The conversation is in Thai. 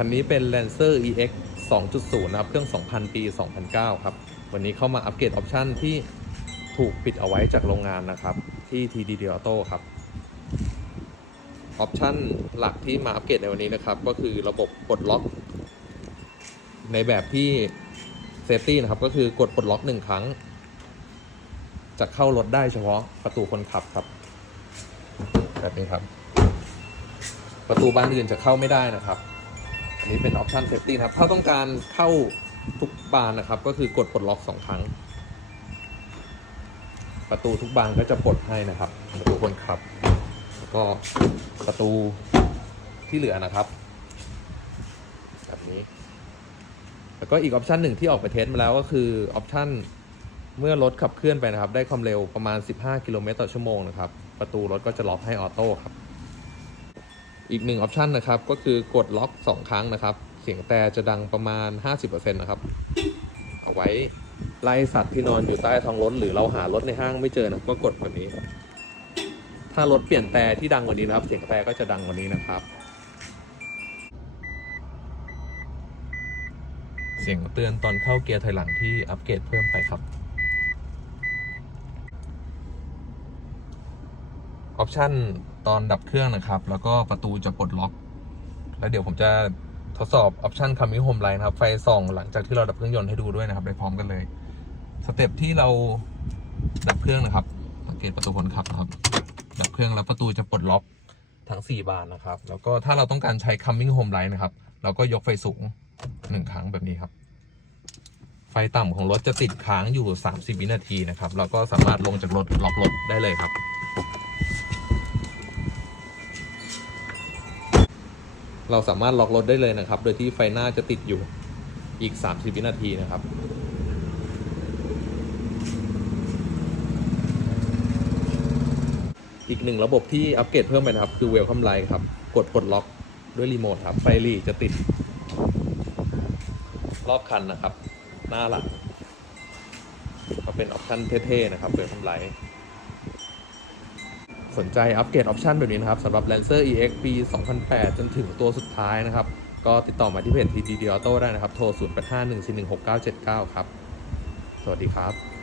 คันนี้เป็น Lancer EX 2.0 นะครับ เครื่อง 2,000 ปี 2009 ครับ วันนี้เข้ามาอัปเกรดออปชันที่ถูกปิดเอาไว้จากโรงงานนะครับ ที่ TDD Auto ครับ ออปชันหลักที่มาอัปเกรดในวันนี้นะครับ ก็คือระบบปลดล็อก ในแบบที่เซฟตี้นะครับ ก็คือกดปลดล็อกหนึ่งครั้ง จะเข้ารถได้เฉพาะประตูคนขับครับ แบบนี้ครับ ประตูบ้านอื่นจะเข้าไม่ได้นะครับ นี้เป็นออปชันเซฟตี้นะครับ ถ้าต้องการเข้าทุกบานนะครับ ก็คือกดปลดล็อกสองครั้ง ประตูทุกบานก็จะปลดให้นะครับ ประตูคนขับ แล้วก็ประตูที่เหลือนะครับ แบบนี้ แล้วก็อีกออปชันหนึ่งที่ออกไปเทสมาแล้วก็คือออปชันเมื่อรถขับเคลื่อนไปนะครับ ได้ความเร็วประมาณ 15 กิโลเมตรต่อชั่วโมงนะครับ ประตูรถก็จะล็อกให้ออโต้ครับ อีกหนึ่งออปชันนะครับ ก็คือกดล็อก 2 ครั้งนะครับ เสียงแต่จะดังประมาณ 50%นะครับ เอาไว้ไล่สัตว์ที่นอนอยู่ใต้ท้องรถ หรือเราหารถในห้างไม่เจอนะก็กดแบบนี้ ถ้ารถเปลี่ยนแต่ที่ดังกว่านี้นะครับ เสียงแต่ก็จะดังกว่านี้นะครับ เสียงเตือนตอนเข้าเกียร์ถอยหลังที่อัปเกรดเพิ่มไปครับ ออปชันตอนดับเครื่องนะครับ แล้วก็ประตูจะปลดล็อก แล้วเดี๋ยวผมจะทดสอบออปชัน Coming Home Light นะครับ ไฟส่องหลังจากที่เราดับเครื่องยนต์ให้ดูด้วยนะครับ ไปพร้อมกันเลย สเต็ปที่เราดับเครื่องนะครับ สังเกตประตูคนขับนะครับ ดับเครื่องแล้วประตูจะปลดล็อกทั้ง 4 บานนะครับ แล้วก็ถ้าเราต้องการใช้ Coming Home Light นะครับ เราก็ยกไฟสูงหนึ่งครั้งแบบนี้ครับ ไฟต่ำของรถจะติดค้างอยู่ 30 วินาทีนะครับ เราก็สามารถลงจากรถล็อกรถได้เลยครับ เราสามารถล็อกรถได้เลยนะครับ โดยที่ไฟหน้าจะติดอยู่อีก 30 วินาทีนะครับ อีกหนึ่งระบบที่อัปเกรดเพิ่มไปนะครับ คือ Welcome Light ครับ กดปลดล็อกด้วยรีโมทครับ ไฟหลีจะติด รอบคันนะครับ หน้าหลังก็เป็นออปชันเท่ๆนะครับ Welcome Light สนใจอัปเกรดออปชันแบบนี้นะครับสำหรับ Lancer EX ปี 2008 จนถึงตัวสุดท้ายนะครับ ก็ติดต่อมาที่เพจ TDD Auto ได้นะครับ โทร 0851416979 ครับ สวัสดีครับ